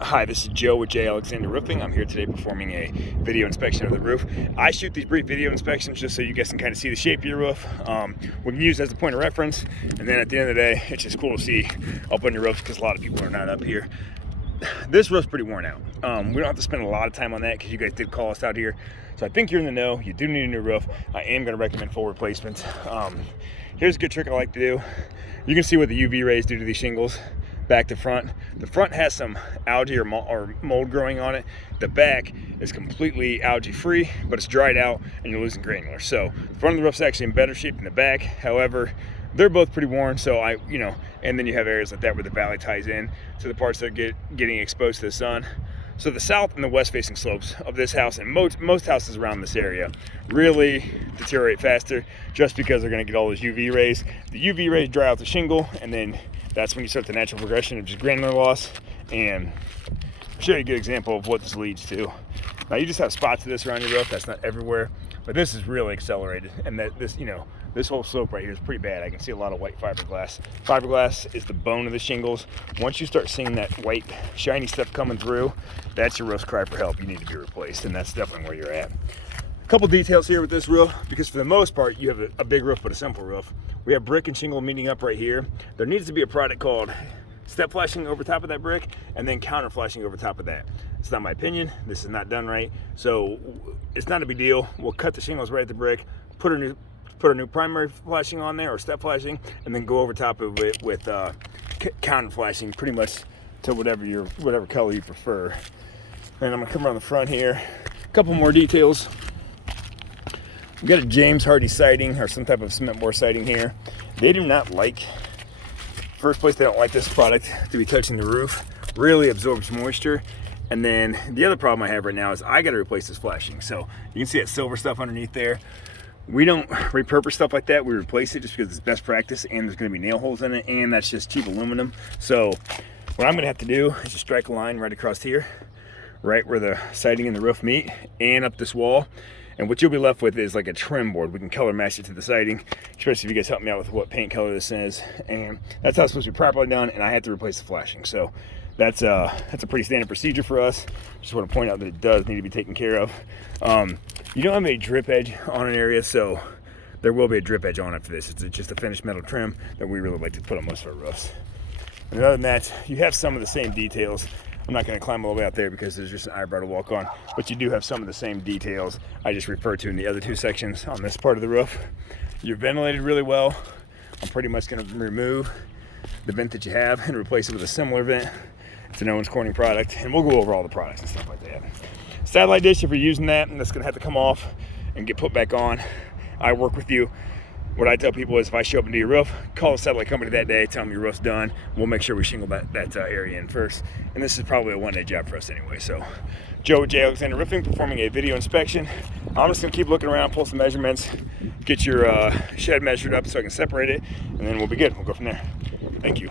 Hi, this is Joe with J. Alexander Roofing. I'm here today performing a video inspection of the roof. I shoot these brief video inspections just so you guys can kind of see the shape of your roof. We can use it as a point of reference, and then at the end of the day, it's just cool to see up on your roofs because a lot of people are not up here. This roof's pretty worn out. We don't have to spend a lot of time on that because you guys did call us out here. So I think you're in the know. You do need a new roof. I am going to recommend full replacement. Here's a good trick I like to do. You can see what the UV rays do to these shingles. Back to front. The front has some algae or mold growing on it. The back is completely algae free, but it's dried out and you're losing granular. So the front of the roof's actually in better shape than the back. However, they're both pretty worn. So and then you have areas like that where the valley ties in to the parts that are getting exposed to the sun. So the south and the west facing slopes of this house and most houses around this area really deteriorate faster just because they're going to get all those UV rays. The UV rays dry out the shingle, and then that's when you start the natural progression of just granular loss. And I'll show you a good example of what this leads to. Now you just have spots of this around your roof. That's not everywhere, but this is really accelerated. And this whole slope right here is pretty bad. I can see a lot of white fiberglass. Fiberglass is the bone of the shingles. Once you start seeing that white shiny stuff coming through, that's your roof's cry for help. You need to be replaced, and that's definitely where you're at. A couple details here with this roof, because for the most part you have a big roof but a simple roof. We have brick and shingle meeting up right here. There needs to be a product called step flashing over top of that brick and then counter flashing over top of that. It's not my opinion. This is not done right, so it's not a big deal. We'll cut the shingles right at the brick, put a new primary flashing on there or step flashing, and then go over top of it with counter flashing, pretty much to whatever color you prefer. And I'm gonna come around the front here. A couple more details. We've got a James Hardie siding or some type of cement board siding here. They do not like, first place, they don't like this product to be touching the roof. Really absorbs moisture. And then the other problem I have right now is I got to replace this flashing. So you can see that silver stuff underneath there. We don't repurpose stuff like that. We replace it just because it's best practice, and there's going to be nail holes in it, and that's just cheap aluminum. So what I'm going to have to do is just strike a line right across here, right where the siding and the roof meet, and up this wall. And what you'll be left with is like a trim board. We can color match it to the siding, especially if you guys help me out with what paint color this is. And that's how it's supposed to be properly done, and I had to replace the flashing. So that's a pretty standard procedure for us. Just want to point out that it does need to be taken care of. You don't have a drip edge on an area, so there will be a drip edge on after this. It's just a finished metal trim that we really like to put on most of our roofs. And other than that, you have some of the same details. I'm not going to climb all the way out there because there's just an eyebrow to walk on, but you do have some of the same details I just referred to in the other two sections on this part of the roof. You're ventilated really well. I'm pretty much going to remove the vent that you have and replace it with a similar vent. It's an Owens Corning product, and we'll go over all the products and stuff like that. Satellite dish, if you're using that, that's going to have to come off and get put back on. I work with you. What I tell people is if I show up and do your roof, call the satellite company that day, tell them your roof's done. We'll make sure we shingle that area in first. And this is probably a one-day job for us anyway. So Joe with J. Alexander Roofing performing a video inspection. I'm just gonna keep looking around, pull some measurements, get your shed measured up so I can separate it, and then we'll be good. We'll go from there. Thank you.